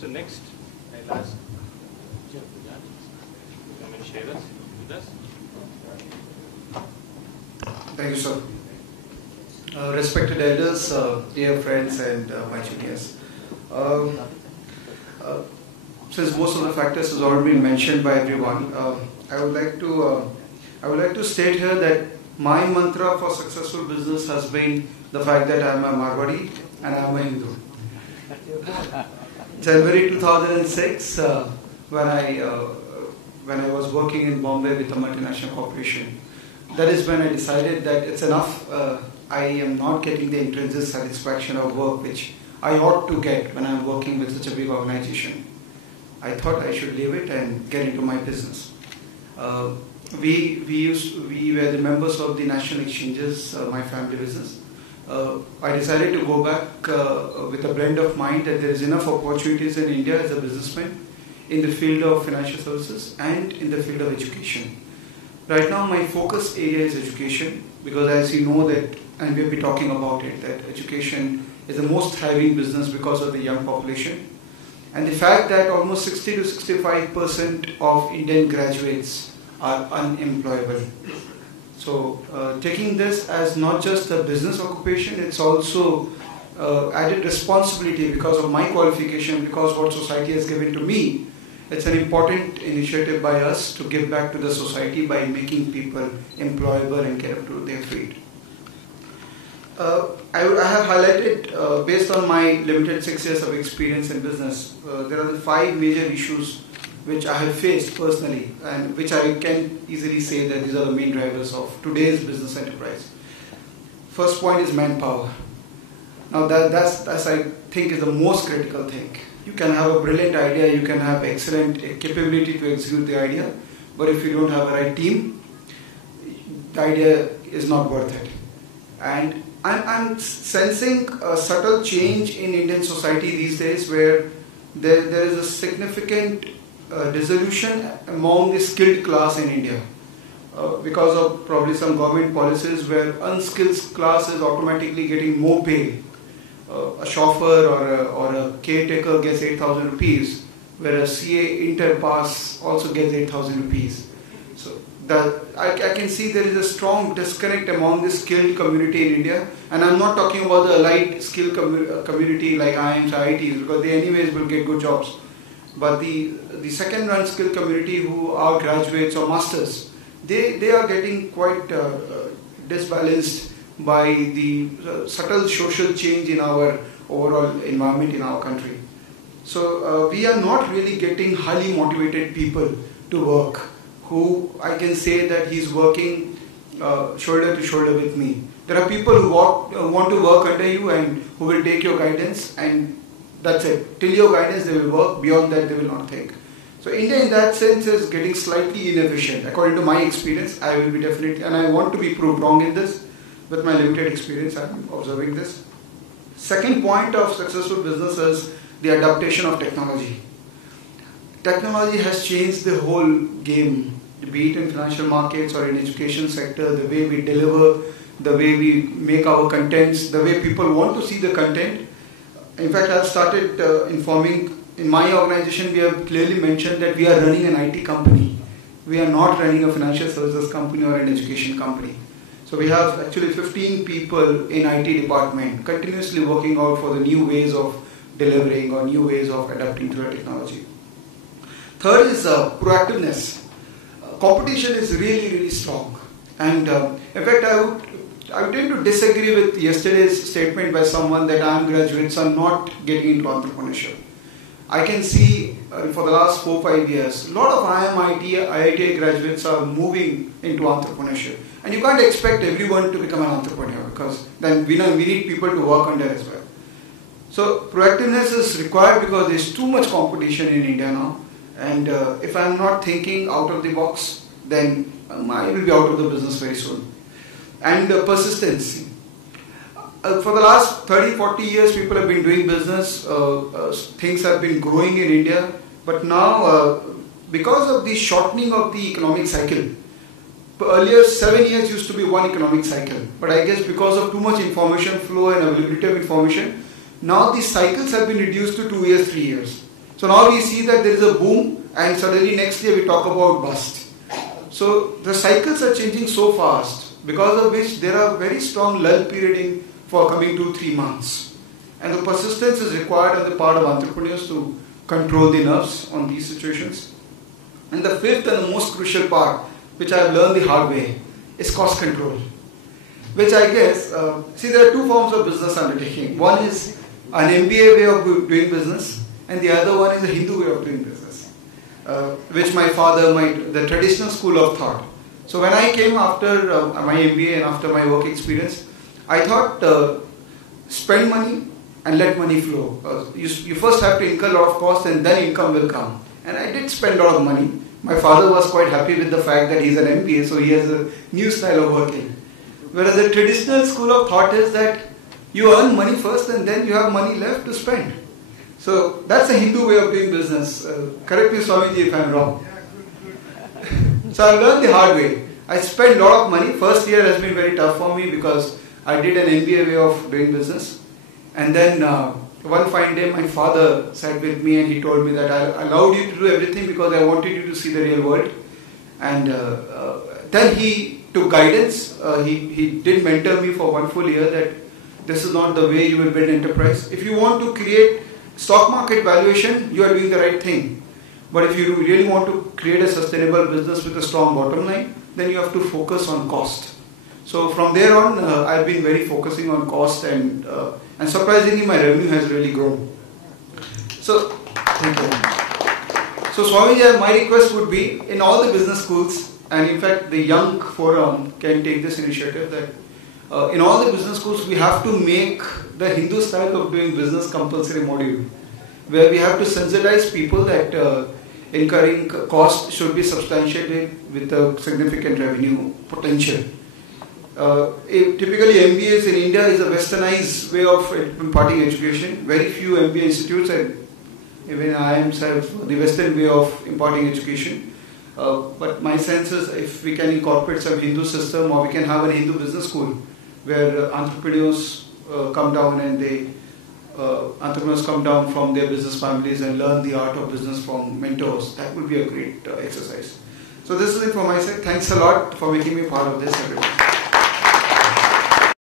So next, I'll ask Mr. Bajaj to come and share us with us. Thank you, sir. Respected elders, dear friends, and my juniors. Since most of the factors has already been mentioned by everyone, I would like to state here that my mantra for successful business has been the fact that I am a Marwadi and I am a Hindu. January 2006, when I was working in Bombay with a multinational corporation, that is when I decided that it's enough. I am not getting the intrinsic satisfaction of work which I ought to get when I am working with such a big organization. I thought I should leave it and get into my business. We were the members of the national exchanges, my family business. I decided to go back with a blend of mind that there is enough opportunities in India as a businessman in the field of financial services and in the field of education. Right now my focus area is education, because as you know that, and we'll be talking about it, that education is the most thriving business because of the young population. And the fact that almost 60 to 65% of Indian graduates are unemployable. So taking this as not just a business occupation, it's also added responsibility because of my qualification, because what society has given to me. It's an important initiative by us to give back to the society by making people employable and get up to their feet. I have highlighted, based on my limited 6 years of experience in business, there are the 5 major issues which I have faced personally, and which I can easily say that these are the main drivers of today's business enterprise. First point is manpower. Now that's I think is the most critical thing. You can have a brilliant idea, you can have excellent capability to execute the idea, but if you don't have a right team, the idea is not worth it. And I'm sensing a subtle change in Indian society these days, where there is a significant dissolution among the skilled class in India because of probably some government policies where unskilled class is automatically getting more pay. A chauffeur or a caretaker gets 8,000 rupees, whereas CA inter pass also gets 8,000 rupees. So I can see there is a strong disconnect among the skilled community in India, and I'm not talking about the allied skilled community like IIMs, IITs, because they anyways will get good jobs. But the second unskilled community who are graduates or masters, they are getting quite disbalanced by the subtle social change in our overall environment in our country. So we are not really getting highly motivated people to work, who I can say that he's working shoulder to shoulder with me. There are people who want to work under you and who will take your guidance, and that's it. Till your guidance they will work, beyond that they will not think. So India in that sense is getting slightly inefficient. According to my experience, I will be definitely, and I want to be proved wrong in this, with my limited experience I am observing this. Second point of successful business is the adaptation of technology. Technology has changed the whole game, be it in financial markets or in education sector, the way we deliver, the way we make our contents, the way people want to see the content. In fact, I have started informing, in my organization we have clearly mentioned that we are running an IT company. We are not running a financial services company or an education company. So we have actually 15 people in IT department continuously working out for the new ways of delivering or new ways of adapting to the technology. Third is proactiveness. Competition is really, really strong. And in fact, I would tend to disagree with yesterday's statement by someone that graduates are not getting into entrepreneurship. I can see for the last 4-5 years, a lot of IIT graduates are moving into entrepreneurship. And you can't expect everyone to become an entrepreneur, because then we need people to work under as well. So proactiveness is required because there's too much competition in India now. And if I'm not thinking out of the box, then I will be out of the business very soon. And persistence. For the last 30-40 years, people have been doing business. Things have been growing in India. But now, because of the shortening of the economic cycle, earlier 7 years used to be one economic cycle. But I guess because of too much information flow and availability of information, now the cycles have been reduced to 2 years, 3 years. So now we see that there is a boom, and suddenly next year we talk about bust. So the cycles are changing so fast, because of which there are very strong lull period for coming 2-3 months. And the persistence is required on the part of entrepreneurs to control the nerves on these situations. And the fifth and the most crucial part, which I have learned the hard way, is cost control. Which I guess, see, there are two forms of business undertaking. One is an MBA way of doing business, and the other one is a Hindu way of doing business, which my father, the traditional school of thought. So when I came after my MBA and after my work experience, I thought spend money and let money flow. You first have to incur a lot of cost and then income will come. And I did spend a lot of money. My father was quite happy with the fact that he's an MBA, so he has a new style of working. Whereas the traditional school of thought is that you earn money first and then you have money left to spend. So that's a Hindu way of doing business. Correct me, Swamiji, if I'm wrong. So I learned the hard way. I spent a lot of money. First year has been very tough for me because I did an MBA way of doing business. And then one fine day my father sat with me and he told me that I allowed you to do everything because I wanted you to see the real world. And then he took guidance. He did mentor me for 1 full year that this is not the way you will build enterprise. If you want to create stock market valuation, you are doing the right thing. But if you really want to create a sustainable business with a strong bottom line, then you have to focus on cost. So from there on, I've been very focusing on cost, and surprisingly, my revenue has really grown. So, thank you. So Swamiji, my request would be, in all the business schools, and in fact the Young Forum can take this initiative, that in all the business schools we have to make the Hindu style of doing business compulsory module, where we have to sensitize people that incurring cost should be substantiated with a significant revenue potential. Typically MBAs in India is a westernized way of imparting education. Very few MBA institutes, and even IIMs have the western way of imparting education. But my sense is if we can incorporate some Hindu system, or we can have a Hindu business school where entrepreneurs come down and entrepreneurs come down from their business families and learn the art of business from mentors, that would be a great exercise. So this is it from my side. Thanks a lot for making me part of this, everyone.